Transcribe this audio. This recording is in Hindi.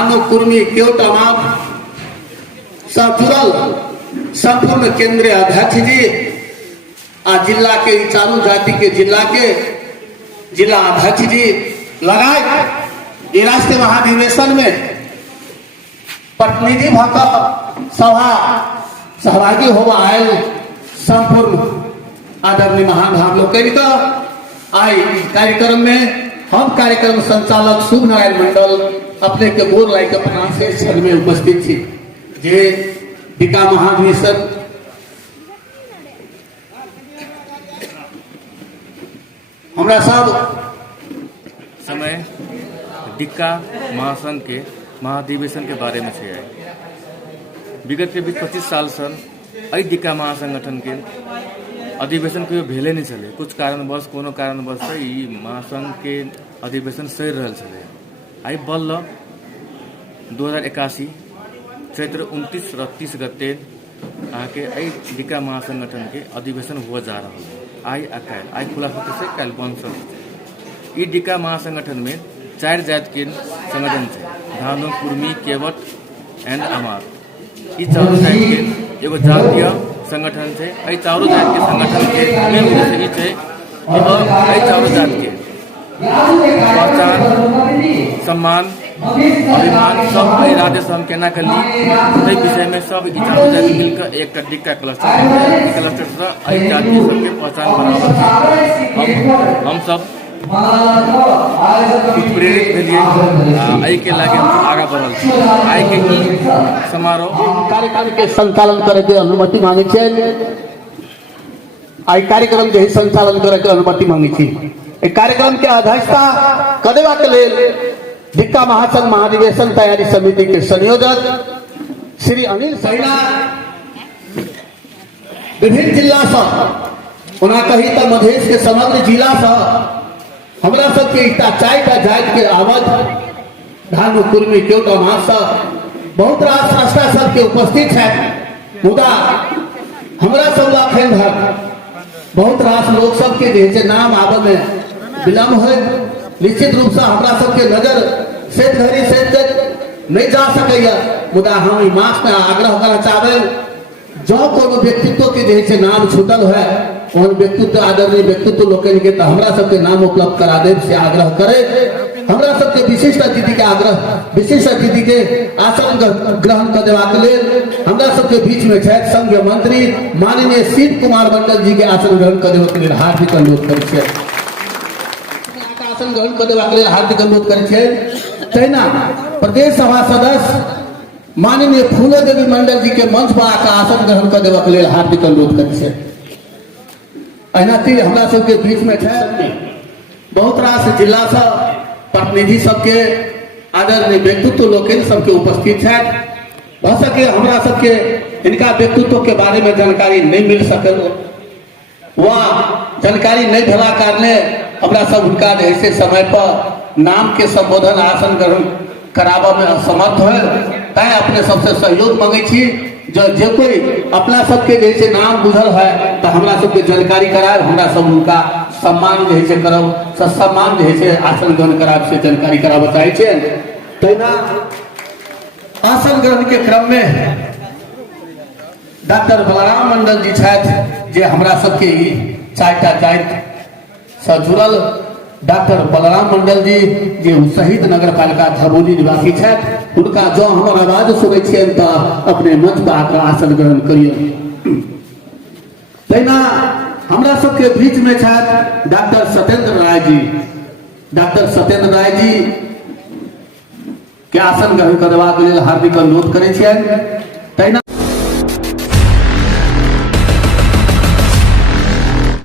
धानु कुर्मी केवटमाम सब जुड़ल संपूर्ण केंद्रीय अध्यक्ष जी आ जिला के चालू जाति के जिला अध्यक्ष जी लगाए ये राष्ट्रीय महाधिवेशन में प्रतिनिधि भक्त सभा सहभागी होगा आयल संपूर्ण आदरणीय महानुभाव लोग आई कार्यक्रम में हम कार्यक्रम संचालक शुभ नारायण मंडल अपने के बोर लाई के प्रणाम से क्षण में उपस्थित थी जे डिका महाधिवेशन हमरा सब समय डिक्का महासंघ के महाधिवेशन के बारे में है। विगत के 20-25 साल सन अई डिक्का महासंगठन के अधिवेशन के भेले नहीं चले। कुछ कारणवश कोनो कारणवश से ई महासंघ के अधिवेशन सही रहल चले। आई बल्ल 2081 चैत्र 29 और 30 गते आके आई डिक्का महासंगठन के अधिवेशन हुआ जा रहा है। आई अकाल आई खुलासा से कल बंद ई डिक्का महासंगठन में 4 जात के संगठन थे धानु कुर्मी केवट एंड अमार। ई चारों जात के एगो जातीय संगठन थे। आई चारों जात के संगठन के मेन उद्देश्य ई थे आई चारों जात के पहचान सम्मान अभिमान सब आई राज्य से हम कहना कर ली विषय में सब ई चारों जात मिलकर एक डिक्का क्लस्टर से आई जातीय सबके पहचान बनावल हम सब प्रेरित भेलिए के लागे आगा बढ़ल आई के ई समारोह कार्यक्रम के संचालन करे के अनुमति मांगे छे। आई कार्यक्रम के संचालन करे के अनुमति मांगे छी। ए कार्यक्रम के अध्यक्षता कदेवा के लेल डिक्का महासंघ महाधिवेशन तैयारी समिति के संयोजक श्री अनिल सैना विभिन्न जिला से उना कही तो मधेश के समग्र जिला से हमरा सबके इतना 4टा जात के आवत धानु कुर्मी केवटमाम से बहुत रास रास्ता सबके उपस्थित है। मुदा हमरा सब अखन धरि बहुत रास लोग सबके जे नाम आवे में विलम्ब है। निश्चित रूप से हमरा सबके नजर से घड़ी से नहीं जा सकैया। मुदा हम ई मास में आग्रह करना चाहबे जो कोनो व्यक्तित्व के जे नाम छूटल है उन व्यक्तित्व आदरणीय व्यक्तित्व लोकन के तो हमरा सबके नाम उपलब्ध करा दे से आग्रह करे। हमरा सबके विशिष्ट अतिथि के आग्रह विशिष्ट अतिथि के आसन ग्रहण कर देबाक लेल हमरा सबके बीच में छथि संघ मंत्री माननीय शिव कुमार मंडल जी के आसन ग्रहण कर देबाक लेल हार्दिक अनुरोध करै छियै। आसन ग्रहण कर देबाक लेल हार्दिक अनुरोध करै छियै। तहिना प्रदेश सभा सदस्य माननीय फूलो देवी मंडल जी के मंच पर आकर आसन ग्रहण कर देबाक लेल हार्दिक अनुरोध करै छियै। अहिनाती हमरा सबके बीच में है बहुत रास जिला से प्रतिनिधि सबके आदरणीय व्यक्तित्व लोकन सबके उपस्थित है। भ सके हमरा सबके इनका व्यक्तित्व के बारे में जानकारी नहीं मिल सकल वह जानकारी नहीं भेला कारणे हमरा सब उनका ऐसे समय पर नाम के संबोधन आसन ग्रहण कराबा में असमर्थ है। तै अपने सबसे सहयोग मांगे छी जो जे कोई अपना सबके जैसे नाम बुझल है तो हमरा सबके जानकारी कराए हमरा सब उनका सम्मान जैसे करब सम्मान जैसे आसन ग्रहण कराब से जानकारी कराब चाहे छे। तहिना आसन ग्रहण के क्रम में डॉक्टर बलराम मंडल जी छथि जे हमरा सबके 4टा जात से जुड़ल डॉक्टर बलराम मंडल जी जे शहीद नगर पालिका धबोली निवासी छथि। उनका जो हमर आवाज सुनै छियनि तो अपने मंच पर आकर आसन ग्रहण करिए। तहिना हमरा सबके बीच में छथि डॉक्टर सत्येंद्र राय जी। डॉक्टर सत्येंद्र राय जी के आसन ग्रहण करबाक लेल हार्दिक अनुरोध करै छियनि। तहिना